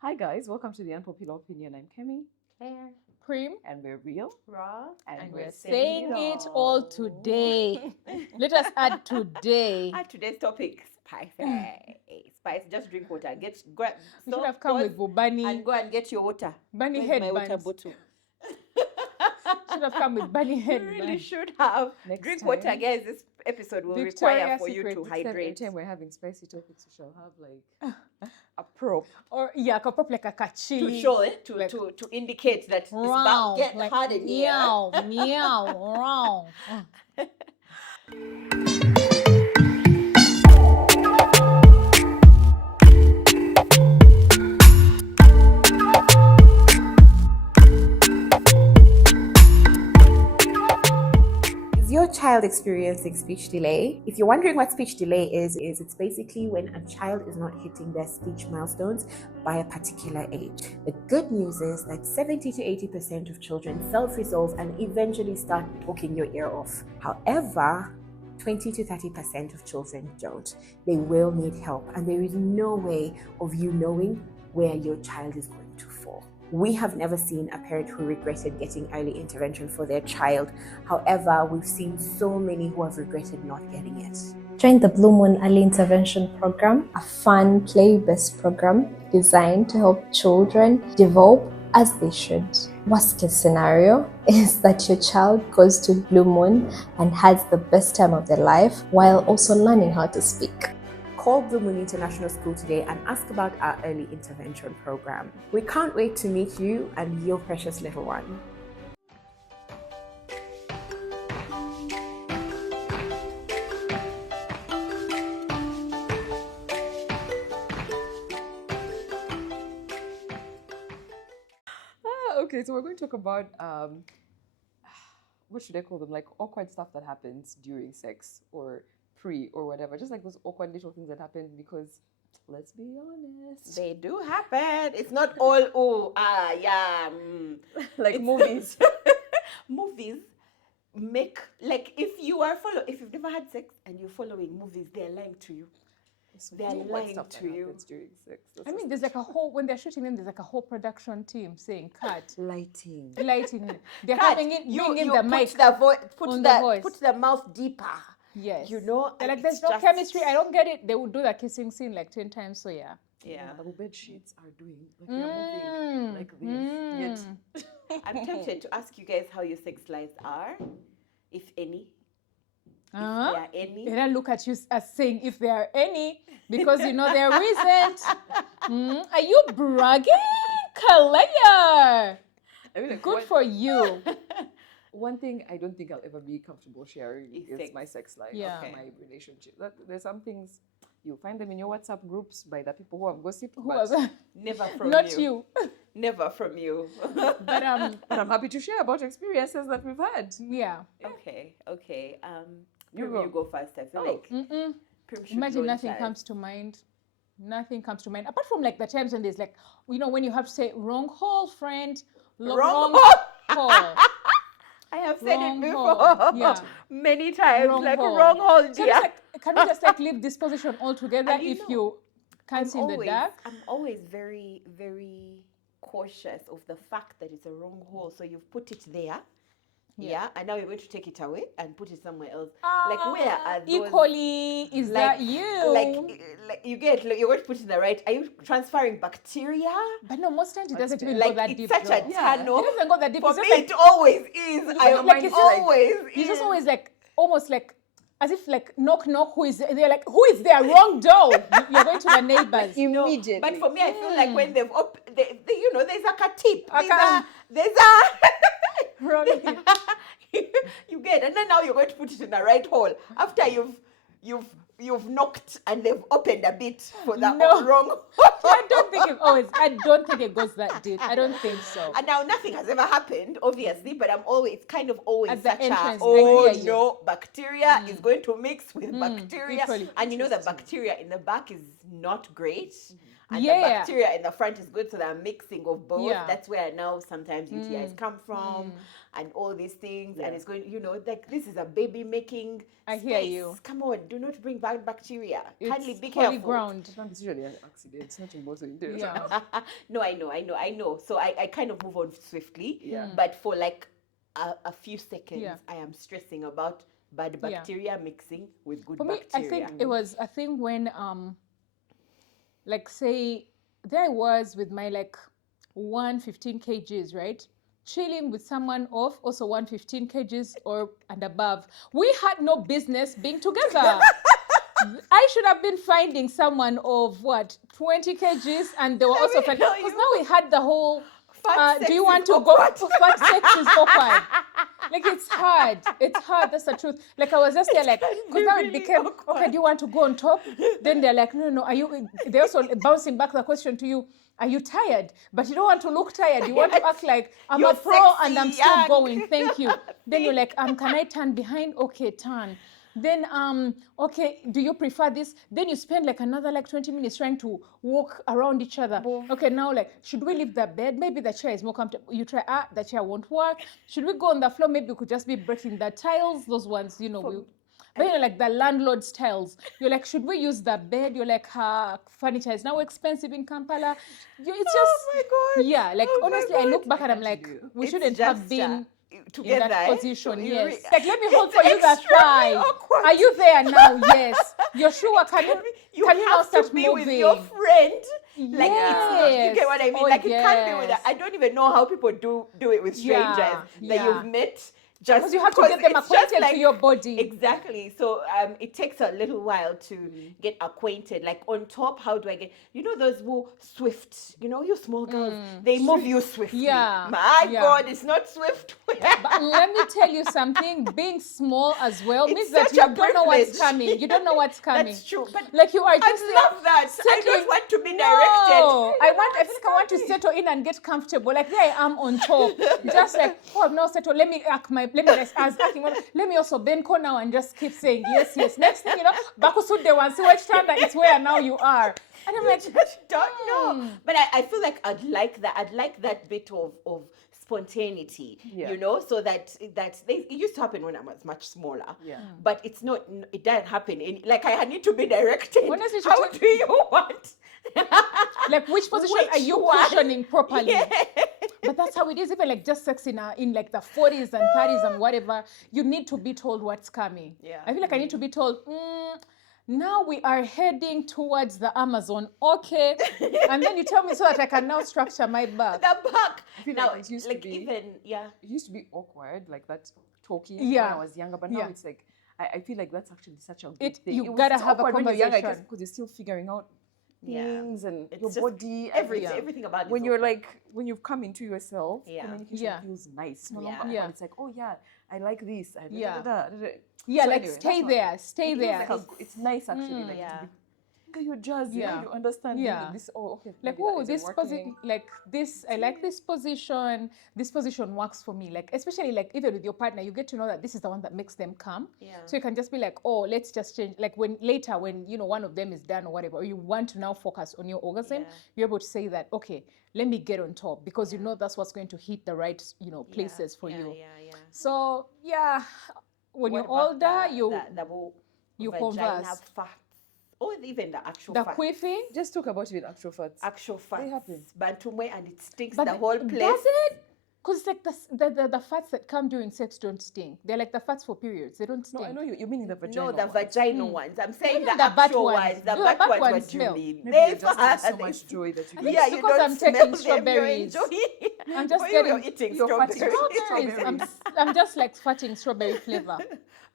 Hi guys, welcome to the Unpopular Opinion. I'm Kemi. Claire. Prim. And we're real. Raw. And We're saying it all all. today. Let us add today. Our today's topic, spicy. Spice, just drink water. We should have come with Bunny. And go and get your water. Bunny Where's my water headbands. bottle? Should have come with Bunny We headbands. really should have. Next Drink time, water, guys. This episode will require for you to hydrate. Every time we're having spicy topics, we shall have like a prop. Or yeah, prop like a To kachili. show it, like- to indicate that it's about get like hard in here. meow, meow, round. Is your child experiencing speech delay? If you're wondering what speech delay is it's basically when a child is not hitting their speech milestones by a particular age. The good news is that 70 to 80% of children self-resolve and eventually start talking your ear off. However, 20 to 30% of children don't. They will need help, and there is no way of you knowing where your child is going to fall. We have never seen a parent who regretted getting early intervention for their child. However, we've seen so many who have regretted not getting it. Join the Bluemoon Early Intervention Program, a fun, play-based program designed to help children develop as they should. Worst case scenario is that your child goes to Bluemoon and has the best time of their life while also learning how to speak. Call Bluemoon International School today and ask about our early intervention program. We can't wait to meet you and your precious little one. Okay, so we're going to talk about what should I call them? Like awkward stuff that happens during sex or pre or whatever. Just like those awkward little things that happen because let's be honest. They do happen. It's not all, Like It's- movies. Movies make, like, if you've never had sex and you're following movies, they're lying to you. They're Awkward lying stuff to that you. happens during sex. That's I mean, just there's like a whole, when they're shooting them, there's like a whole production team saying cut, lighting. lighting. They're Cut. having it, You bring in you the put mic. the on the voice. put the mouth deeper. Yes. You know, They're like, and there's it's no just- chemistry. I don't get it. They would do that kissing scene like 10 times. So yeah. Yeah. The bed sheets are doing like they're moving like this. Yet I'm tempted to ask you guys how your sex lives are, if any. If Uh-huh. there are any. They don't look at you as saying if there are any, because you know there isn't. Are you bragging? Kalaya. I mean, like, Good for you. one thing I don't think I'll ever be comfortable sharing Is is sex. my sex life, Yeah. my relationship. There's some things you'll find them in your WhatsApp groups by the people who have gossip, Who but, was Never from not you. you. Never from you. But but I'm happy to share about experiences that we've had. yeah. Okay. You Prim, go. you go first. I feel Oh. like Prim should Imagine launch nothing us. comes to mind. Nothing comes to mind. Apart from like the times when there's like, you know, when you have to say wrong hole, friend. Wrong hole. I have said Wrong it before hole. Yeah. many times. Wrong like hole. wrong hole, So dear. it's like, can we just like leave this position altogether And you if know, you can't see in the dark? I'm always very, very cautious of the fact that it's a wrong hole. So you've put it there. Yeah. And now you're going to take it away and put it somewhere else. Like, where are those? Equally, is that you? Like you get, like, you're going to put it in the right. Are you transferring bacteria? But no, most times it doesn't even Like, go that it's deep. such a though. Yeah. turn off. It doesn't go that deep. For It's me, just like, it always is. I like it's like- always you just is. always like, almost like, as if like, knock, who is there? They're like, who is there? Wrong door. You're going to the neighbors. Immediately. But for me, I feel like when they've you know, there's like a tip. Okay. There's a Wrong. you get, and then now you're going to put it in the right hole after you've knocked and they've opened a bit for that No. wrong. I don't think it goes that deep. I don't think so. And now nothing has ever happened, obviously, but it's kind of always At the such entrance, a, I oh hear you. no, bacteria is going to mix with bacteria. equally. And you know the bacteria in the back is not great. and Yeah. the bacteria in the front is good, so that mixing of both, Yeah. that's where now sometimes UTIs come from, and all these things, and it's going, like this is a baby making I space. hear you. Come on, do not bring bad bacteria. Kindly It's be holy careful. ground. It's usually an accident. It's not important. Yeah. No, I know. So I kind of move on swiftly. Yeah. But for like a few seconds, Yeah. I am stressing about bad bacteria mixing with good For me, bacteria. I think it was a thing when, like, say, there I was with my like 115 kgs, right? Chilling with someone of also 115 kgs or and above. We had no business being together. I should have been finding someone of what 20 kgs, and they were also me because tell you. now we had the whole. Fat Do sex you want is to awkward. go? Fat sex is awkward. Like it's hard. It's hard. That's the truth. Like I was just there, like because now really it became awkward. okay. Do you want to go on top? Then they're like, no. Are you? They also bouncing back the question to you. Are you tired? But you don't want to look tired. You want to act like I'm You're a pro and sexy, I'm still young. going. Thank you. Then you're like, can I turn behind? Okay, turn. Then okay, do you prefer this? Then you spend like another like 20 minutes trying to walk around each other. Okay, now like, should we leave the bed? Maybe the chair is more comfortable. You try, the chair won't work. Should we go on the floor? Maybe we could just be breaking the tiles. Those ones, but like the landlord's tiles. You're like, should we use the bed? You're like, furniture is now expensive in Kampala. It's just, Oh my God. yeah, like Oh my honestly, I look God. back and I'm like, we It's shouldn't just, have been together, in that eh? position. So you Yes, like let me hold it's for you the extremely thigh. awkward. Are you there now? Yes. You're sure? Can you now have start to be moving? with your friend. Like it's not, you Yes. get what I mean? Oh, like it can't be with yes. I don't even know how people do it with strangers that yeah. you've met. Just Because you have to because get them it's just acquainted to your body. Exactly. So it takes a little while to get acquainted. Like on top, how do I get? Those who swift. You small girls. They move you swiftly. Yeah. My Yeah. God, it's not swift. But let me tell you something, being small as well It's means that such you a don't know what's privilege. coming. You don't know what's coming. That's true. But Like you are just I love that. I settling- don't want to be No, directed. I feel like I want to settle in and get comfortable. Like there I am on top. Just like, oh, I've now settled. Let me rest. Let me also bend now and just keep saying yes. Next thing you know, Bakusu de one which time that it's where now you are. And I'm like, Don't know. But I feel like I'd like that. I'd like that bit of spontaneity, so that it used to happen when I was much smaller. Yeah. But it doesn't happen. Like I need to be directed. Honestly, how do you want? like which position Which are you one? cushioning properly? Yeah. But that's how it is. Even like just sex in like the 40s and 30s and whatever, you need to be told what's coming. Yeah. I feel like I need to be told, now we are heading towards the Amazon. Okay. And then you tell me so that I can now structure my back. The back. feel Now, like it used to like be- even It used to be awkward, like that talking Yeah. when I was younger, but now Yeah. it's like I feel like that's actually such a good thing. You It was gotta just have a awkward when you're younger, I guess, conversation. because you're still figuring out Yeah. things and It's your just body, everything about it When is you're awkward. like, when you've come into yourself, Yeah. communication Yeah. feels nice. No Yeah. longer awkward. Yeah. It's like, oh yeah, I like this. Yeah. Yeah, Yeah, like stay there, stay there. It's nice actually. Like, Yeah. to be, look at your jazz. Yeah. You understand. Yeah. This. Oh, okay. Like, maybe that oh, isn't this working. position, like this, I like this position. This position works for me. Like, especially like even with your partner, you get to know that this is the one that makes them come. Yeah. So you can just be like, oh, let's just change. Like when one of them is done or whatever, or you want to now focus on your orgasm, Yeah. you're able to say that, okay, let me get on top because you know that's what's going to hit the right, places for you. Yeah. So yeah, when What you're about older, you vagina converse. fats, or even the actual The fats. queefing. Just talk about it with actual facts. Actual fats. happen. Bantume, and it stinks But the whole place. Does it? Because like the fats that come during sex don't stink. They're like the fats for periods. They don't No, stink. I know you mean the vagina. No, the one. vaginal ones. I'm saying Even the the butt actual ones. ones. The Do the butt butt ones, ones what do you smell? mean? Maybe you're just Never. in so much joy that you think get. it's because I'm taking smell them, you're strawberries. enjoying. I'm just For you, you're getting eating you're fatting strawberries. strawberries. I'm just like farting strawberry flavor.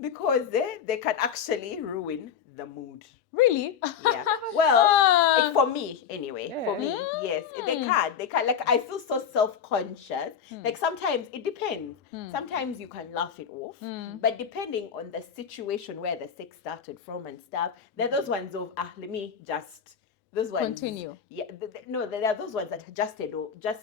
Because they can actually ruin the mood. Really? Yeah. Well, Ah. for me anyway. For me, yes, they can. They can. Like I feel so self-conscious. Like sometimes it depends. Sometimes you can laugh it off, but depending on the situation where the sex started from and stuff, there are those ones of let me just. Those ones Continue. Yeah. No, there are those ones that just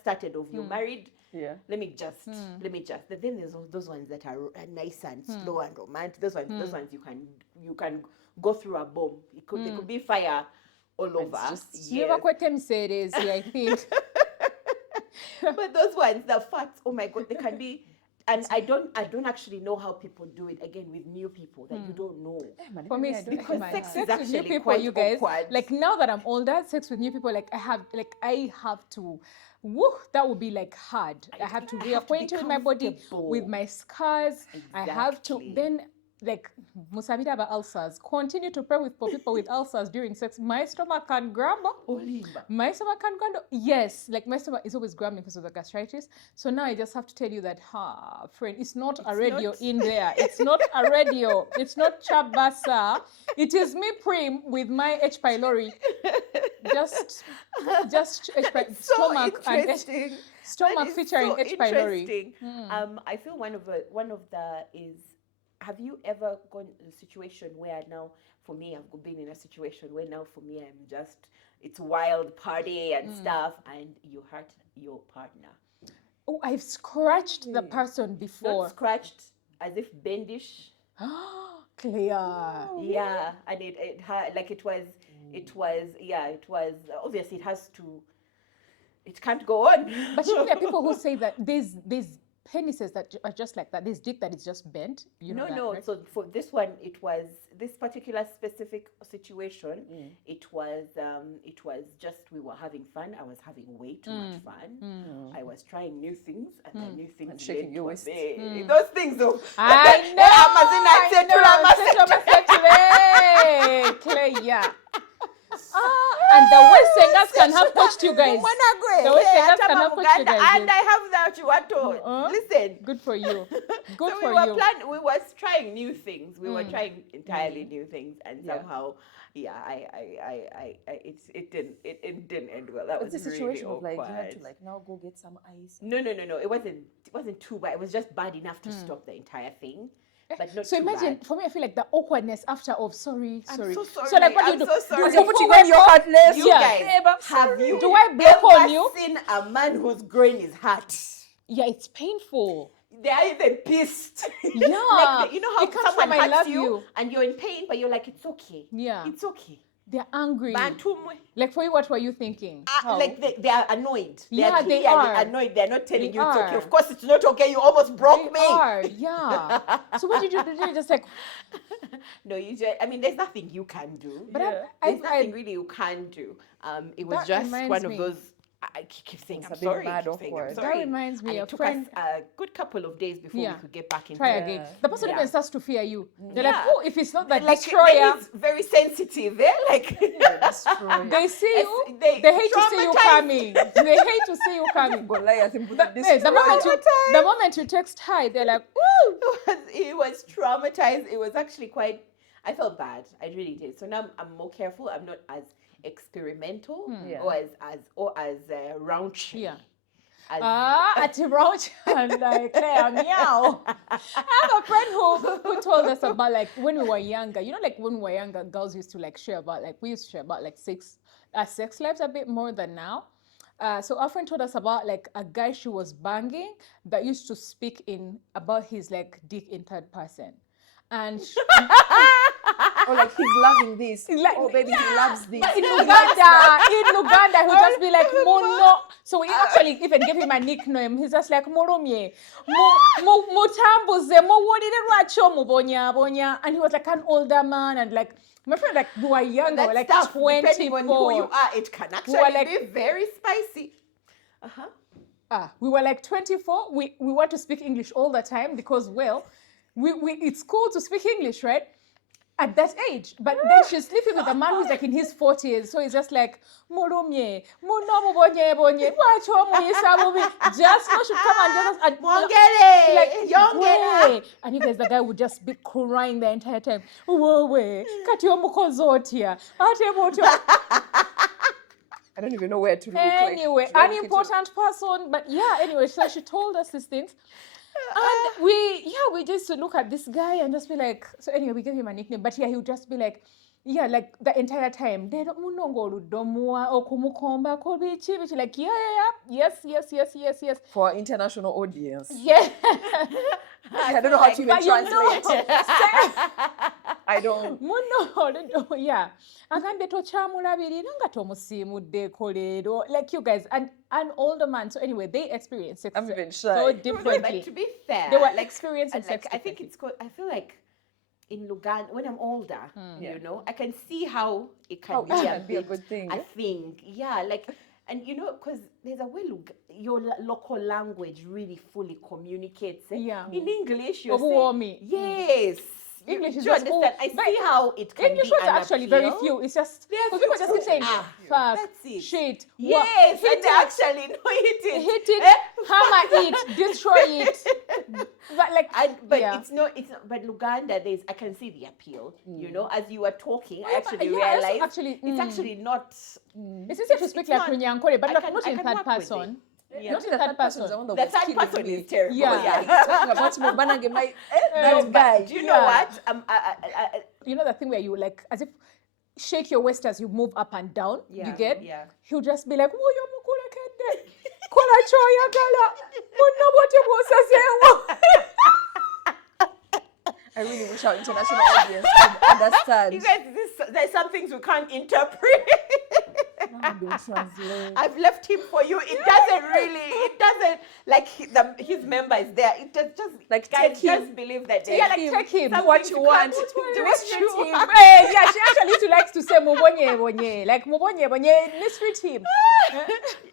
started of you're married. Yeah. Let me just. But then there's those ones that are nice and slow and romantic. Those ones you can go through a bomb. It could be fire all over. just- Never quite Mercedes, I think. But those ones, the facts, oh my God, they can be. And I don't actually know how people do it again with new people that you don't know. For me, it's Because like sex is sex with new actually people, quite you guys. awkward. Like now that I'm older, sex with new people, like I have to. Woo, that would be like hard. I have to I have to be reacquaint with my body, comfortable. with my scars. I have to Exactly. then like Musabida about ulcers. Continue to pray for people with ulcers during sex. My stomach can grumble. Oliva. My stomach can grumble. Yes, like my stomach is always grumbling because of the gastritis. So now I just have to tell you that, friend, it's not a radio not. in there. It's not a radio. It's not Chabasa. It is me prim with my H. pylori. Just So stomach and H, interesting. stomach That is featuring so H. pylori. interesting. I feel one of the is. Have you ever gone in a situation where now, for me, I've been in a situation where now for me it's wild party and stuff, and you hurt your partner. Oh, I've scratched the person Not before. scratched, as if bendish. Clear. Yeah, and it hurt, like it was obviously it can't go on. But you know, there are people who say that there's penises that are just like that. There's dick that is just bent. You know that, No. right? So for this one, it was this particular specific situation. It was just we were having fun. I was having way too much fun. I was trying new things, and the new things And shaking led your to a waist. bit. Those things, though. I Clear. And the Westerners can have coached you guys. The Westerners can have coached you guys. And I have that you want to listen. Good for you. Good So for we you. were trying new things. We were trying entirely new things, and somehow, it didn't end well. That What's was the really situation of like you had to awkward. like now go get some ice? No. It wasn't too bad. It was just bad enough to stop the entire thing, but not So too imagine, bad. for me, I feel like the awkwardness after of sorry. I'm so So sorry. like what do I'm you do? so sorry. Do you Putting put on your heartless. You Yeah. guys, have you Do I block ever on you? seen a man whose grain is hurt? Yeah, it's painful. They are even pissed. Yeah. Like, you know how It comes someone from, I hurts love you, you. and you're in pain, but you're like, it's okay. Yeah. It's okay. They're angry. Bantumwe. Like for you, what were you thinking? How? Like they are annoyed. Yeah, they clearly are. annoyed. They're not telling They you it's okay. are. Of course, it's not okay. You almost broke They me. are, yeah. So what did you do? Did you just like, No, I mean, there's nothing you can do. but There's nothing really you can do. It was That just reminds one of me. those. I keep saying It's I'm a bit sorry. mad Keep saying I'm awkward. That sorry. reminds me and of it took friend- us a good couple of days before Yeah. we could get back into try it. again? The person Yeah. even starts to fear you. They're Yeah. like, oh, if it's not that Like destroyer, it's very sensitive. They're like they see you, They they hate to see you traumatize. coming. They hate to see you coming. Goliath and put this Hey, the Traumatized. moment you text hi, they're like, woo. It was traumatized. It was actually quite. I felt bad. I really did. So now I'm more careful. I'm not as experimental Yeah. or as raunchy. Yeah. As, At Roach and like meow. I have a friend who told us about like when we were younger. You know, like when we were younger, girls used to like share about like we used to share about like sex lives a bit more than now. So our friend told us about like a guy she was banging that used to speak in about his like dick in third person, and Or like he's loving this. Like, Oh baby, he loves this. in Uganda, he'll just be like Mono. So we actually even gave him a nickname. He's just like Moromye, Mutambuze, Mowodire Racho, Mubonya, Bonya, and he was like an older man, and like my friend, like we were younger, that we were like stuff, depending on who 24. you are, it can actually like- be very spicy. We were like 24. We want to speak English all the time because, well, we it's cool to speak English, right? At that age. But then she's sleeping with a man who's like in his 40s. So he's just like, Moromye, Monomobonye, Bonye, just no should come and just and Mongere, like, Yongera. "Way." And you guys, the guy would just be crying the entire time. Wowe, katio mukozotia, ate moto. I don't even know where to look. Anyway, like, an important person, but yeah, anyway, so she told us these things. And we just to look at this guy and just be like, so anyway, we gave him a nickname, but yeah, he would just be like, yeah, like the entire time. They don't munongo ludomua okumukomba kobichi, like, yes. for our international audience. Yeah. I don't know how to even But you know, translate. I don't. Muno, yeah. Agambye tokyamulabirira nga tomusiimuddeko leero. Like you guys, and an older man. So anyway, they experience sex I'm even so shy. differently. But to be fair, They were like, experiencing like sex I think differently. it's called. I feel like in Luganda, when I'm older, you know, I can see how it can be, can be a good thing. I think, yeah, like, and you know, because there's a way your local language really fully communicates. Yeah. In English, you're Obuwomi. saying, yes. English Do is you just understand? I but see how it can English be words an are actually very appeal. few. It's just They are because people few. just keep saying fuck, That's it. shit, Yes, hit and they it, actually know it. hit it, Eh? hammer it, destroy it. But like, But yeah. it's not. But Luganda, I can see the appeal. You know, as you were talking, I actually yeah, I also realized actually, it's actually not. it's easier to speak like not- Runyankore, but I not, can- not I in can third work with person. Yeah. Not in third person. The third person is terrible. Yeah. Talking about Mobanage, that guy. Do you know Yeah. what? You know the thing where you like, as if shake your waist as you move up and down. Yeah, You get? yeah. He'll just be like, "Woyo mukula kende, kola choya gala, muno bote bosazewo." I really wish our international audience could understand. You guys, there's some things we can't interpret. I've left him for you. It doesn't like his member is there. It just Like, guys take him. just believe that Yeah, like take him. Some what things you want. can't Do do what it you to him. want. Yeah, she actually used to likes to say mubonye bonye, like mubonye bonye, mistreat him.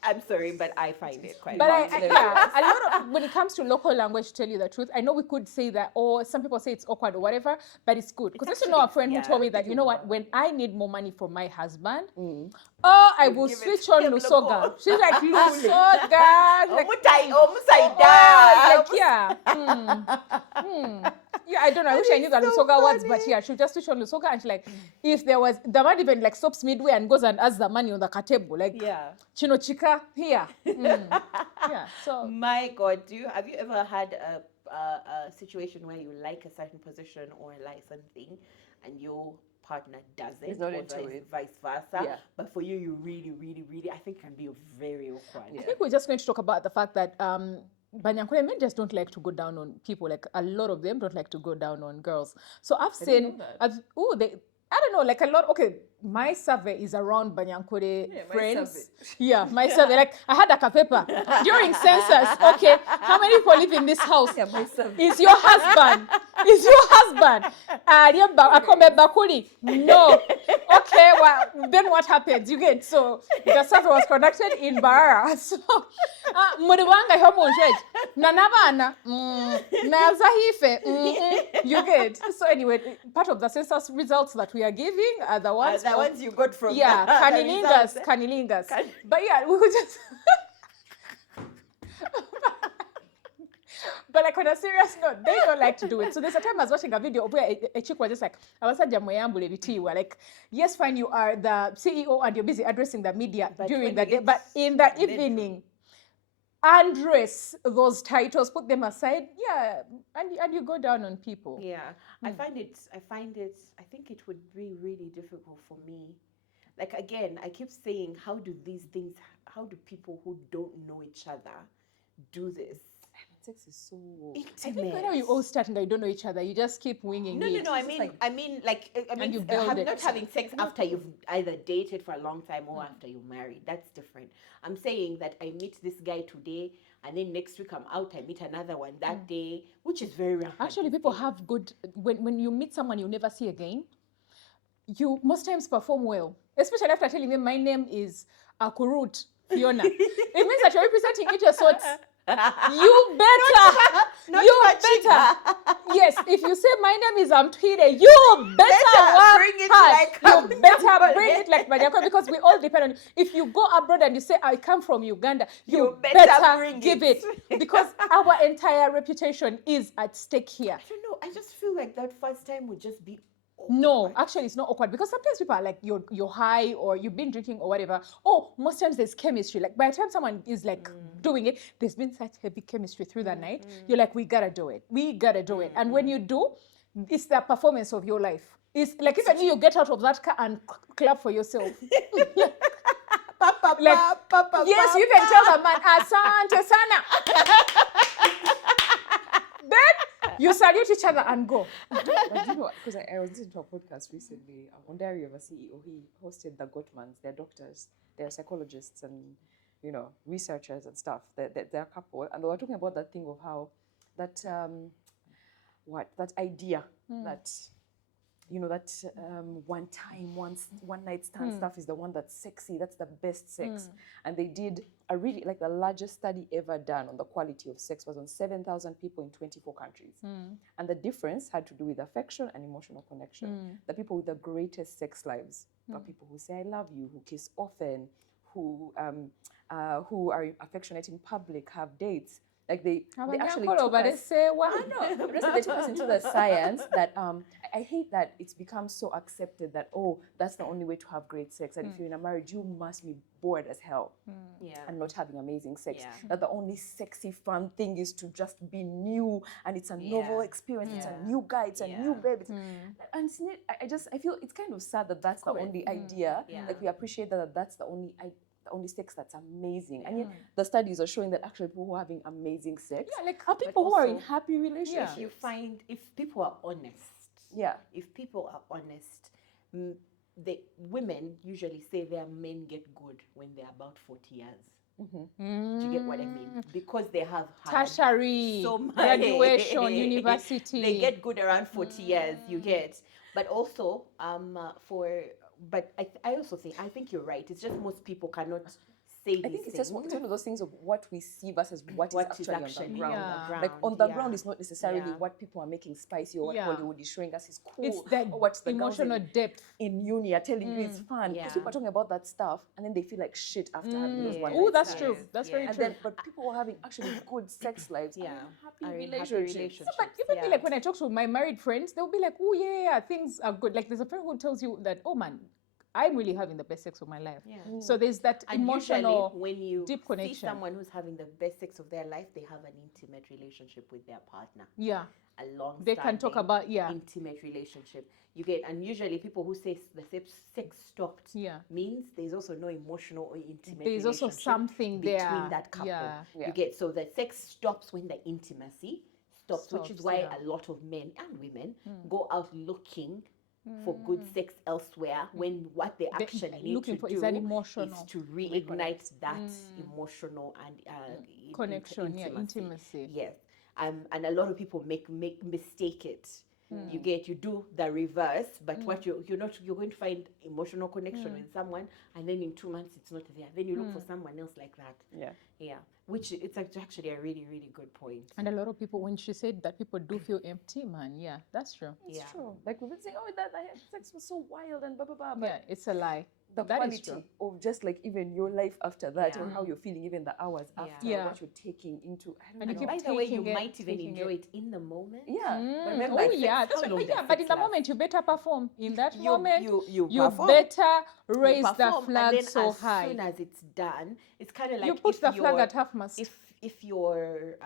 I'm sorry, but I find it quite But funny. yeah, a lot of when it comes to local language, to tell you the truth, I know we could say that, or some people say it's awkward or whatever, but it's good because I used to know a friend who told me that, you know what, when I need more money from my husband, I will give it switch to on him, Lusoga. Lugo. She's like Lusoga, like, Musaida. like yeah. Yeah, I don't know. I wish I knew the Lusoga words, but yeah, she'll just switch on Lusoga and she's like, if there was, the man even like stops midway and goes and asks the money on the table, like, Yeah. Chino Chika, here. Yeah, so. My God, have you ever had a situation where you like a certain position or like something and your partner doesn't, He's not or into it. vice versa? Yeah. But for you, you really, really, really, I think it can be very awkward. I think we're just going to talk about the fact that Banyankole men just don't like to go down on people. Like a lot of them don't like to go down on girls. So I've seen, I don't know, like a lot. Okay, my survey is around Banyankole friends. Yeah, my survey. Like I had a paper during census. Okay, how many people live in this house? Yeah, my survey. Is your husband? Is your husband? No. Okay, well, then what happens? You get, so the survey was conducted in Barara. So, Mudiwanga homonjwej. Nanabana. Nazahife. You get. So anyway, part of the census results that we are giving are the ones. The ones you got from Yeah, the results. Cunnilingus. But yeah, we could just. But like on a serious note, they don't like to do it. So there's a time I was watching a video where a chick was just like, like, yes, fine, you are the CEO and you're busy addressing the media But during when the you day, get but in the evening, undress those titles, put them aside, yeah, and you go down on people. Yeah, I think it would be really difficult for me. Like again, I keep saying, how do people who don't know each other do this? Sex is so I think right now you all start and you don't know each other. You just keep winging it. No. I mean, you build it. not having sex after you've either dated for a long time or after you're married. That's different. I'm saying that I meet this guy today, and then next week I'm out. I meet another one that day, which is very rare. Actually, people have good when you meet someone you never see again. You most times perform well, especially after telling them my name is Akurut Fiona. It means that you're representing each sort. You better. Yes, if you say my name is Amtwide, you better work bring it hard. like You better bring it like Banyankole, because we all depend on you. If you go abroad and you say I come from Uganda, you better bring give it. it because our entire reputation is at stake here. I don't know. I just feel like that first time would just be. No, actually, it's not awkward because sometimes people are like, you're high or you've been drinking or whatever. Oh, most times there's chemistry. Like by the time someone is like doing it, there's been such heavy chemistry through the night. You're like, we gotta do it. We gotta do it. And when you do, it's the performance of your life. It's like even you get out of that car and clap for yourself. Yes, you can tell the man, Asante sana. Then You salute each other and go. But you know, because I was listening to a podcast recently on Diary of a CEO. He hosted the Gottmans. They're doctors, they're psychologists, and researchers and stuff. They're a couple, and they were talking about that thing of how that that idea that one night stand stuff is the one that's sexy. That's the best sex. And they did a really the largest study ever done on the quality of sex was on 7,000 people in 24 countries. And the difference had to do with affection and emotional connection. The people with the greatest sex lives are people who say I love you, who kiss often, who are affectionate in public, have dates. Like they actually took us, they took us into the science that I hate that it's become so accepted that that's the only way to have great sex, and if you're in a marriage you must be bored as hell and not having amazing sex. That the only sexy fun thing is to just be new, and it's a novel experience. It's a new guy, it's a new babe. And I feel it's kind of sad that that's the only idea. Like we appreciate that that's the only sex that's amazing, and yet the studies are showing that actually people who are having amazing sex are people who are in happy relationships. If you find, if people are honest, if people are honest, the women usually say their men get good when they're about 40 years. Do you get what I mean? Because they have tertiary, so much graduation, university. They get good around 40 years, you get. But also, but I also think, I think you're right. It's just most people cannot say these things. I think it's just one of those things of what we see versus what is actually on the ground. Like on the ground is not necessarily what people are making spicy or what Hollywood is showing us is cool. It's that or what the emotional depth in uni are telling you is fun. Because people are talking about that stuff and then they feel like shit after having those one. Oh, that's true. That's very true. But people are having actually good sex lives. Happy relationships. So, but even like when I talk to my married friends, they'll be like, oh yeah, things are good. Like there's a friend who tells you that, oh man, I'm really having the best sex of my life. So there's that emotional, when you deep connection. See someone who's having the best sex of their life, they have an intimate relationship with their partner. A long. They can talk about intimate relationship. You get, and usually people who say the sex stopped means there's also no emotional or intimate. There's also something between there that couple. You get, so the sex stops when the intimacy stops, which is why a lot of men and women go out looking for good sex elsewhere when what they actually need to do is to reignite that emotional and connection, intimacy. Yes, and a lot of people mistake it. You do the reverse, but what you're going to find emotional connection with someone, and then in 2 months it's not there. Then you look for someone else like that. Which it's actually a really, really good point. And a lot of people, when she said that people do feel empty, man, that's true. It's true. Like we've been saying, that sex was so wild and blah blah blah. But it's a lie. The quality of just like even your life after that, or how you're feeling, even the hours after, what you're taking into. I don't know. By the way, you might even enjoy it in the moment. Remember, but in the moment you better perform. In that moment, you perform. Better raise the and flag then so as high. As soon as it's done, it's kind of like you put the flag at half mast. If you're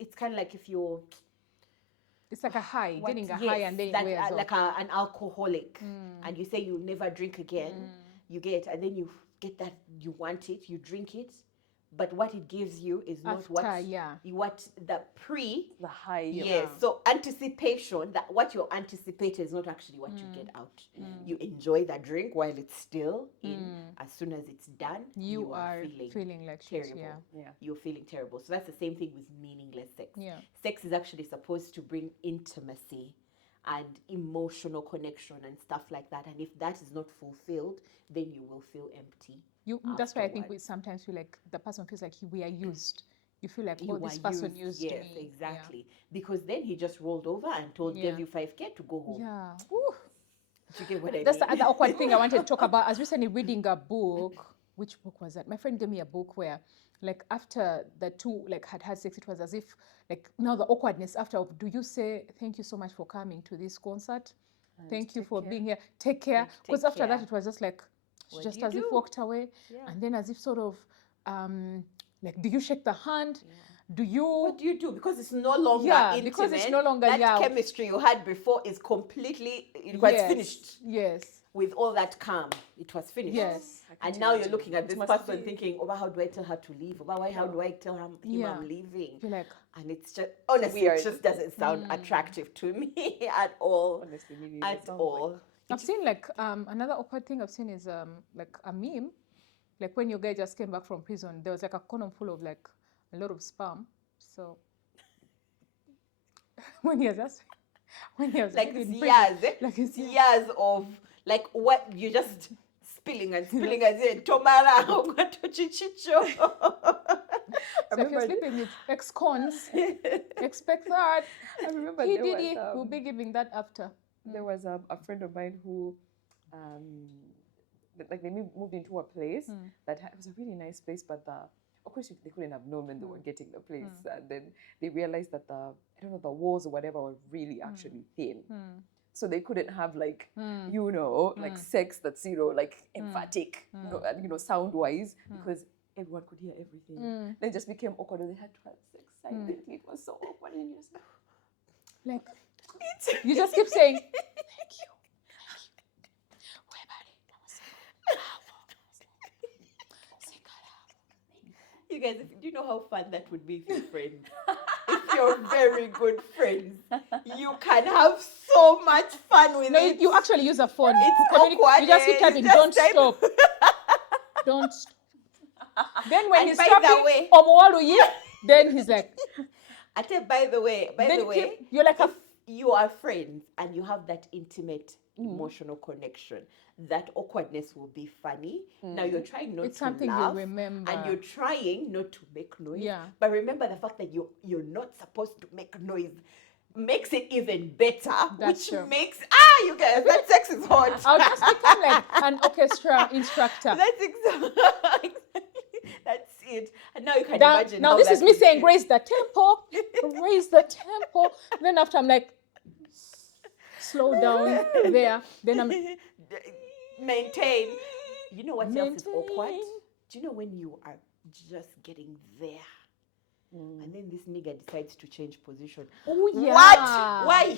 it's kind of like if you're. It's like a high, getting a high and then it wears off. Like an alcoholic, and you say you never drink again. You get, and then you get that you want it, you drink it, but what it gives you is not what the high. Yes, so anticipation, that what you're anticipating is not actually what you get out. You enjoy the drink while it's still in. As soon as it's done, you are feeling like terrible. You're feeling terrible. So that's the same thing with meaningless sex. Sex is actually supposed to bring intimacy and emotional connection and stuff like that. And if that is not fulfilled, then you will feel empty. That's why I think we sometimes feel like the person feels like we are used. You feel like, this person used me. Yes, exactly. Because then he just rolled over and gave you 5K to go home. Do you get what I mean? That's the other awkward thing I wanted to talk about. I was recently reading a book. Which book was that? My friend gave me a book where, like, after the two had sex, it was as if, like, now the awkwardness after, do you say thank you so much for coming to this concert? Thank you for being here. Take care. Because after that, it was just like, she just as if walked away, and then as if sort of, like, do you shake the hand? Do you? What do you do? Because it's no longer intimate. Because it's no longer that chemistry you had before is completely finished. Yes. with all that calm, it was finished. Yes. And now you're looking at this must person be- thinking, oh, how do I tell her to leave? Oh, how do I tell him Yeah. I'm leaving? You're like, And it's just, honestly, Weird. it just doesn't sound attractive to me at all. Honestly, maybe At all. I've seen like another awkward thing I've seen is like a meme, like when your guy just came back from prison, there was like a condom full of like a lot of sperm. So when he was Like in it's prison, years, eh? like it's years of like what you just spilling and spilling and saying tomara so if you're sleeping with ex-cons, expect that. I remember He there did was, it. We'll be giving that after. there was a friend of mine who, like they moved into a place that it was a really nice place, but of course they couldn't have known when they were getting the place, and then they realized that the walls or whatever were really actually thin. So they couldn't have like, like sex that's, like emphatic, sound wise, because everyone could hear everything. Then it just became awkward and they had to have sex silently. It was so awkward. And you just Like you just keep saying, thank you. You guys, do you know how fun that would be if you're friends? If you're very good friends, you can have so much fun with No, it. you actually use a phone. It's to communicate. awkward, You just keep eh? typing, Just don't type. stop. Don't stop. Then when And he's by talking, the way- Omowaluyi, then he's like, I tell you, by the way, you're like, if you are friends and you have that intimate emotional connection, that awkwardness will be funny. Now you're trying not it's to something laugh, you remember. and you're trying not to make noise. Yeah. But remember the fact that you're not supposed to make noise makes it even better, That's which true. makes you guys, that sex is hot. I'll just become like an orchestra instructor. That's exactly. That's it. And now you can imagine. Now how this that is me would saying, feel. raise the tempo, raise the tempo. Then after I'm like, slow down there. Then I'm Maintain. You know what else is awkward? Maintain. Do you know when you are just getting there, and then this nigga decides to change position? oh yeah. What? Why?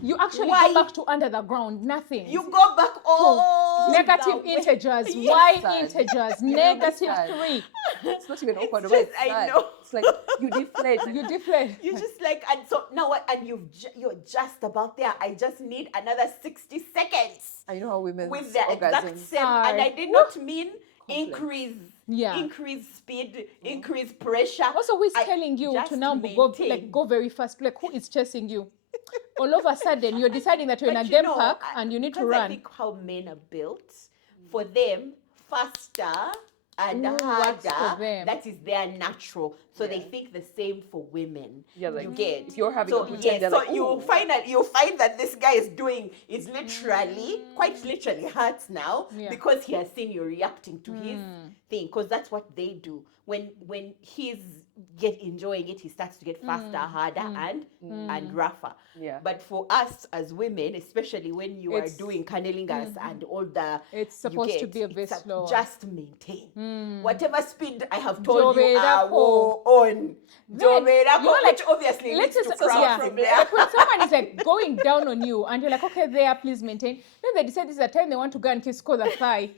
You actually Why? go back to under the ground, nothing. You go back all Negative the way. integers. Yes. Why Sad. integers? Sad. -3. it's not even awkward. just- It's I sad. know. It's like you deflate. You deflate. You just like, and so now what? And you're just about there. I just need another 60 seconds I know how women with the exact orgasm. same. And I did not mean increase. Yeah. Increase speed, increase pressure. Also, who is I telling you to just now maintain. go very fast? Like who is chasing you? All of a sudden, you're deciding that you're in But a you game know, park and you need to because I run. think how men are built, for them, faster and Works for harder, them. that is their natural. So they think the same for women. Yeah, like you get. if you're having So a pretend, yes, they're so like, you'll "Ooh." find that this guy is doing is literally quite literally hurts now Yeah. because he has seen you reacting to his thing, because that's what they do when he's enjoying it. He starts to get faster, harder, and rougher. Yeah. But for us as women, especially when you are It's- doing Cunnilingus and all the It's you supposed to get, be a bit it's slower. just maintain whatever speed I have told you Jovera go on. Then, Jovera you know, ko, like, which obviously let's leads to just crowd from there. like when someone is like going down on you and you're like, okay, there, please maintain. Then they decide this is the time they want to go and kiss the thigh.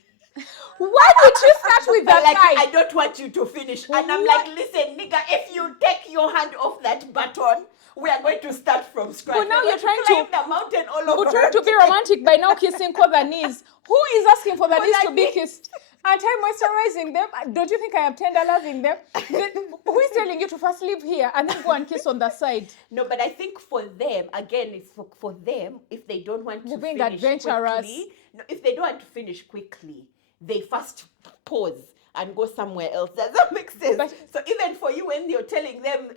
Why would you start with But that like, thigh? I don't want you to finish. And I'm What? like, listen, nigga, if you take your hand off that button, we are going to start from scratch. But now We're you're going trying climb the mountain all over. We're trying to be romantic by now kissing the knees. Who is asking for the knees I to be think- kissed? Aren't I moisturizing them? Don't you think I am tender loving them? Then who is telling you to first leave here and then go and kiss on the side? No, but I think for them, again, it's for them, if they don't want to You're being finish adventurous. quickly, no, if they don't want to finish quickly, they first pause and go somewhere else. Does that make sense? But- So even for you, when you're telling them,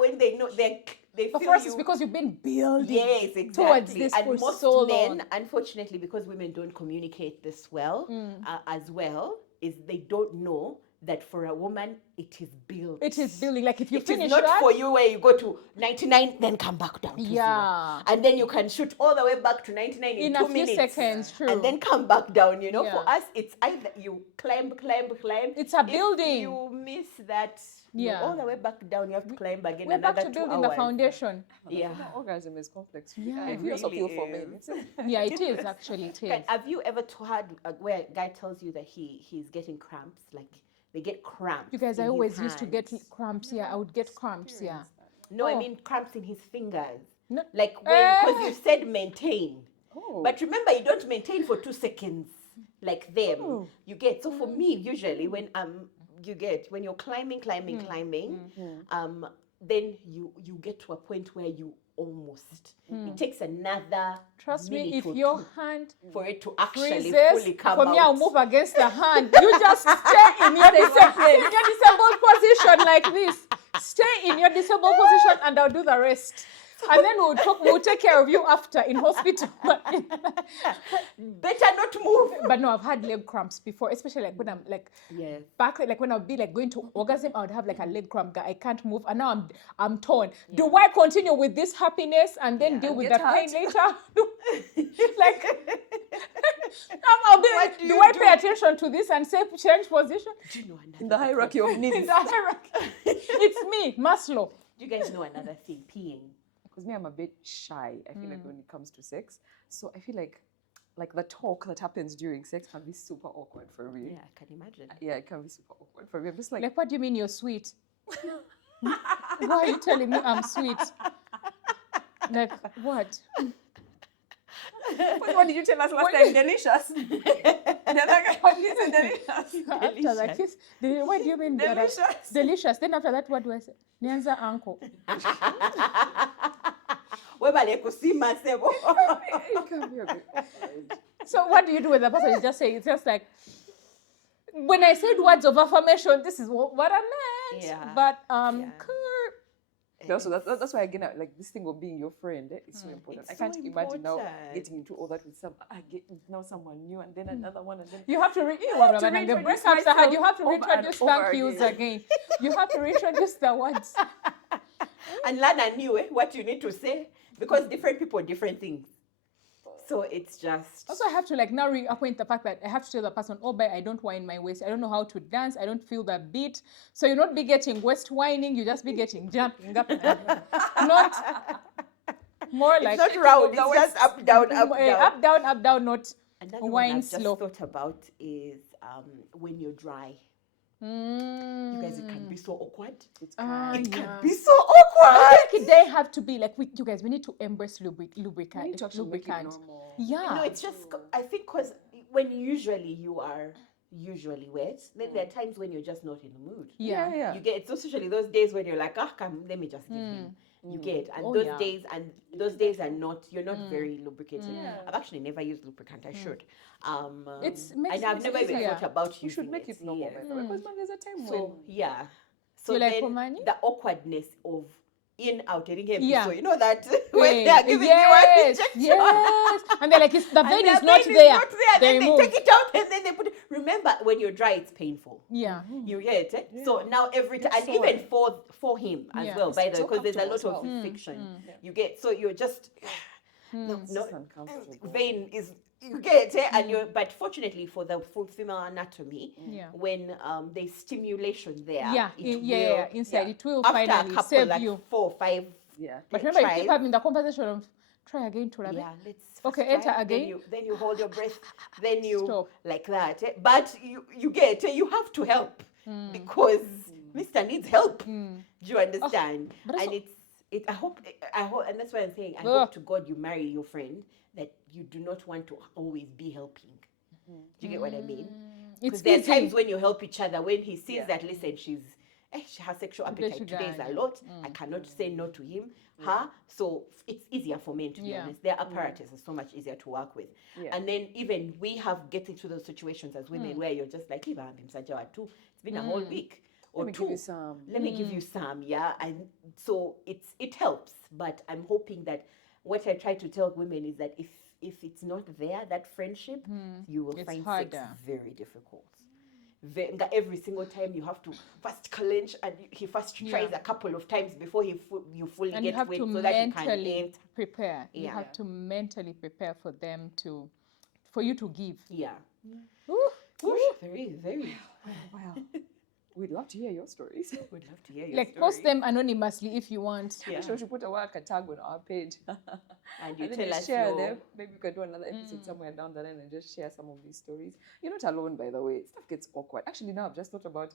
when they know they But feel for us, you. it's because you've been building Yes, exactly. towards this and for most so men, long. unfortunately, because women don't communicate this well, as well, is they don't know that for a woman, it is built. It is building. Like if you It finish is not that, for you where you go to 99, then come back down to Yeah. 0. And then you can shoot all the way back to 99 in in 2 a few minutes. seconds, true. And then come back down, you know. Yeah. For us, it's either you climb. It's a If building. you miss that, you're Yeah. all the way back down, you have to climb again We're another back to 2 building hours. the foundation. Yeah. Orgasm is complex. Yeah. If you also Really feel for men. is. Yeah, it is actually. It is. And have you ever had where a guy tells you that he's getting cramps? Like they get cramps. You guys, I in his always used to get hands. cramps. Yeah, I would get cramps. Yeah. No, I Oh. mean cramps in his fingers. No. Like because you Eh. said maintain. Oh. But remember, you don't maintain for 2 seconds like them. Oh. You get so for me usually when when you're climbing, then you get to a point where you almost. It takes another Trust me, minute if or your 2 hand for it to actually freezes, fully come for out. me, I'll move against the hand. You just stay in your disabled position like this. Stay in your disabled position, and I'll do the rest. And then we'll take care of you after in hospital. Better not move. But no, I've had leg cramps before, especially like when I'm like Yes. back, like when I'll be like going to orgasm, I would have like a leg cramp. I can't move, and now I'm torn. Do I continue with this happiness and then deal with Get the pain hurt. later? Like, I'll be. What do Do you I do? pay attention to this and say change position? Do you know another In the hierarchy of In needs. the hierarchy, it's me, Maslow. Do you guys know another thing? Peeing. Because me, I'm a bit shy, I feel like, when it comes to sex. So I feel like the talk that happens during sex can be super awkward for me. Yeah, I can imagine. Yeah, it can be super awkward for me. I'm just like, Like, what do you mean you're sweet? Why are you telling me I'm sweet? Like, what? what did you tell us last time? Delicious. The other guy was listening, delicious. After the kiss, what do you mean? Delicious. Delicious. Then after that, what do I say? Nyanza uncle. Webale kusima sebo. It can be a bit awkward. So what do you do with the person? You just say, it's just like, when I said words of affirmation, this is what I meant. Yeah. But Yeah. Also, that's why again, like this thing of being your friend, it's so important. It's I can't so imagine now important. getting into all that with I get now someone new and then another one and then you have to to the reintroduce breakups I had, you have to myself over and reintroduce over thank yous again. again. You have to reintroduce the words. And learn anew what you need to say because different people, different things. So it's just. Also, I have to like now reacquaint the fact that I have to tell the person, oh, but I don't wind my waist. I don't know how to dance. I don't feel the beat. So you'll not be getting waist whining. You just be getting jumping up and down. Not more like It's not round, it's just up, down, up, down, not Another one wine I've just slow. thought about is when you're dry. You guys, it can be so awkward. it Ah, can. It can yeah. be so awkward. I think they have to be like, you guys, we need to embrace We lubricant. need to actually make it normal. Yeah. No, it's just, I think because when usually you are wet, then there are times when you're just not in the mood. yeah. You get, it's especially those days when you're like, come, let me just give him. You get, and Oh, those yeah. days are not, you're not very lubricated. Yeah. I've actually never used lubricant, I should. It's makes and I've it never even easier. thought about We using should make it normal, yes. by the way, because there's a time So yeah. So You like then Omani? the awkwardness of in out getting him. Yeah. So you know that when Yeah. they are giving you an yes, injection. yes. And they're like, the And vein their is not vein there. not there. They Then they remove. take it out and then they put it. Remember, when you're dry, it's painful. Yeah. You get it. So now every time, and so even for him as Yeah. well, by the way, so because there's a lot comfortable of as well. fiction. You get, so you're just no, It's no just uncomfortable. vein is, you get it, and you're, but fortunately for the full female anatomy, Yeah. when there's stimulation there, Yeah, it yeah, inside. It will after finally a couple, save like you. 4 or 5. Yeah. But remember, you tries. keep having the conversation of try again to Yeah, let's Okay, first enter try, again. Then you hold your breath, then you Stop. like that. But you get, you have to help because Mr. needs help. Do you understand? but And also- I hope, and that's why I'm saying, I Ugh. hope to God you marry your friend that you do not want to always be helping. Do you get what I mean? Because It's there are easy. times when you help each other, when he sees Yeah. that, listen, she has sexual Today appetite she today is got a it. lot. I cannot say no to him. So it's easier for men, to be Yeah. honest. Their apparatus is so much easier to work with. Yeah. And then even we have get into those situations as women where you're just like, "Hey, babe, I'm such a two. It's been a whole week or Let me two. give you some. Let me give you some, yeah." And so it helps. But I'm hoping that what I try to tell women is that if it's not there, that friendship, you will It's find harder. sex very difficult. every single time you have to first clench, and he first tries a couple of times before you fully And get you have wet, to so that you can mentally enter. prepare. You Yeah. have to mentally prepare for them for you to give. Yeah. Ooh. Very, very. Wow. We'd love to hear your stories. Would love to hear your Like story. post them anonymously if you want. Yeah. We should put a work tag on our page. And you then tell us share your... them. Maybe we could do another episode somewhere down the line and just share some of these stories. You're not alone, by the way. Stuff gets awkward. Actually, now I've just thought about,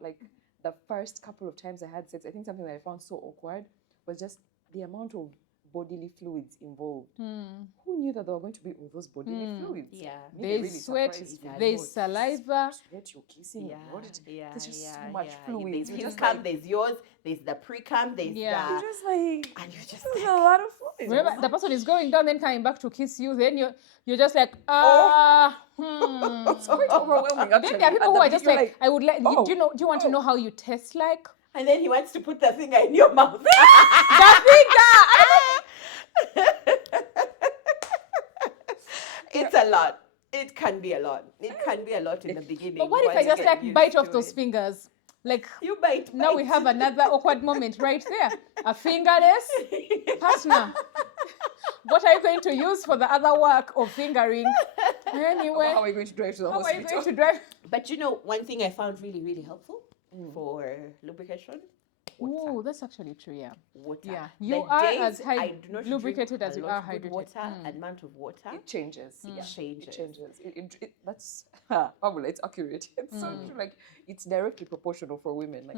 like the first couple of times I had sex, I think something that I found so awkward was just the amount of bodily fluids involved. Who knew that there were going to be all those bodily fluids? Yeah. There's sweat, surprised. there's saliva. Sweat, you're kissing, Yeah, you're not- yeah, there's just yeah, so much yeah. fluids. There's You're his just cum, like, there's yours, there's the pre-cum, there's Yeah. you're the... just like, And you're just there's like... a lot of fluids. Remember, the person is going down, then coming back to kiss you. Then you're just like, It's quite overwhelming, actually. Then there are people At who the are beginning, just you're like, I would like. oh, Do you want to know how you taste like? And then he wants to put the finger in your mouth. The It's a lot. It can be a lot. It can be a lot in the beginning. But what if I once you just get like used bite to off those it. fingers? Like You bite. now we have another awkward moment right there. A fingerless partner. What are you going to use for the other work of fingering? Anyway, how are you going to drive to the how are you hospital? going to drive? But one thing I found really, really helpful for lubrication? Water. Oh, that's actually true. Yeah. Water. Yeah. The You are days as I do not lubricated drink as a you lot are of good hydrated. water, amount of water. It changes. It Yeah. changes. It changes. That's Pamela, it's accurate. It's so true. Like it's directly proportional for women. Like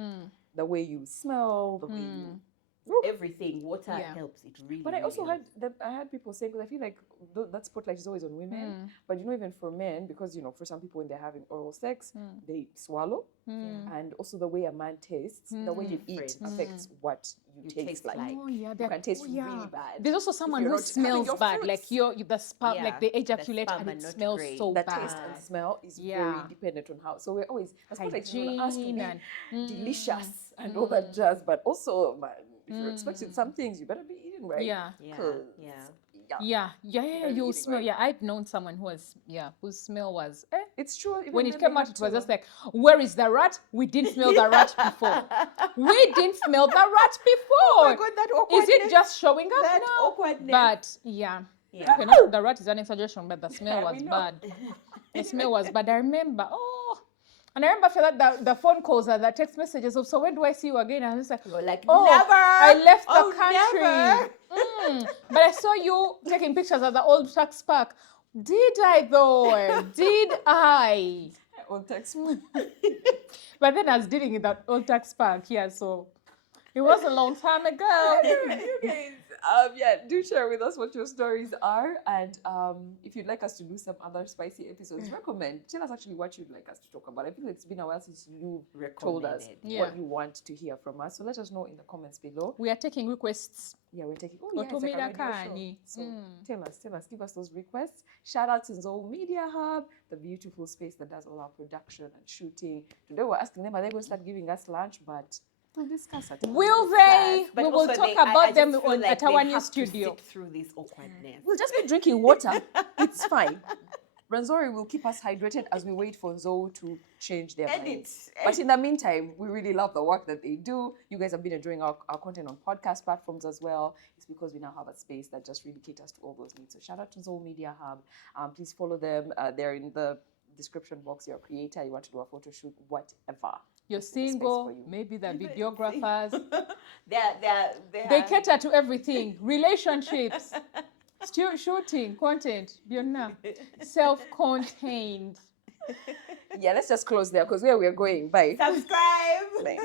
the way you smell, the way you. Everything, water Yeah. helps. It really. But I also really I had people saying, because I feel like that spotlight is always on women, but even for men, because for some people when they're having oral sex, they swallow, and also the way a man tastes, the way you eat Different. affects what you taste like. Oh yeah, You can taste really bad. There's also someone you're who not having smells your bad, fruits. like the sperm, Yeah, like they the ejaculate sperm and are it not smells great. so The bad. taste and smell is Yeah. very dependent on how. So we're always the spotlight is on us to be Hygiene and delicious and all that jazz, but also, man, if you're expecting some things, you better be eating right. Yeah. Yeah. 'Cause, Yeah. Yeah, Better be you eating smell. right. Yeah, I've known someone whose smell was. It's true. even When it then came they out, have it was to- just like, where is the rat? We didn't smell the rat before. We didn't smell the rat before. Oh my God, that awkwardness. Is it just showing up that now? awkwardness? But yeah. Yeah. Okay, not the rat is an exaggeration, but the smell was We know. bad. The smell was bad. I remember. And I remember after that the phone calls and the text messages of, so when do I see you again? And I was like, You're like, oh, never. I left the Oh, country. never. But I saw you taking pictures at the old tax park. Did I though? Did I? Old text. But then I was dealing with that old tax park, yeah, so it was a long time ago. You guys, do share with us what your stories are, and if you'd like us to do some other spicy episodes, recommend. Tell us actually what you'd like us to talk about. I feel it's been a while since you told us Recommended. Yeah. what you want to hear from us. So let us know in the comments below. We are taking requests. Yeah, we're taking. Oh yeah, it's like a Otumira radio show. kani. So tell us, give us those requests. Shout out to Nzou Media Hub, the beautiful space that does all our production and shooting. Today we're asking them, are they going to start giving us lunch? But we'll discuss it. Will they? But We will also talk I about just them feel on, like at they our new have to studio. sit through this awkwardness. We'll just be drinking water. It's fine. Rwenzori will keep us hydrated as we wait for Nzou to change their minds. But in the meantime, we really love the work that they do. You guys have been enjoying our content on podcast platforms as well. It's because we now have a space that just really caters to all those needs. So shout out to Nzou Media Hub. Please follow them. They're in the description box. You're a creator, you want to do a photo shoot, whatever. You're This is the space single, for you. maybe the videographers. They're They cater to everything. Relationships, shooting, content, self-contained. Yeah, let's just close there because where we're going. Bye. subscribe. Bye.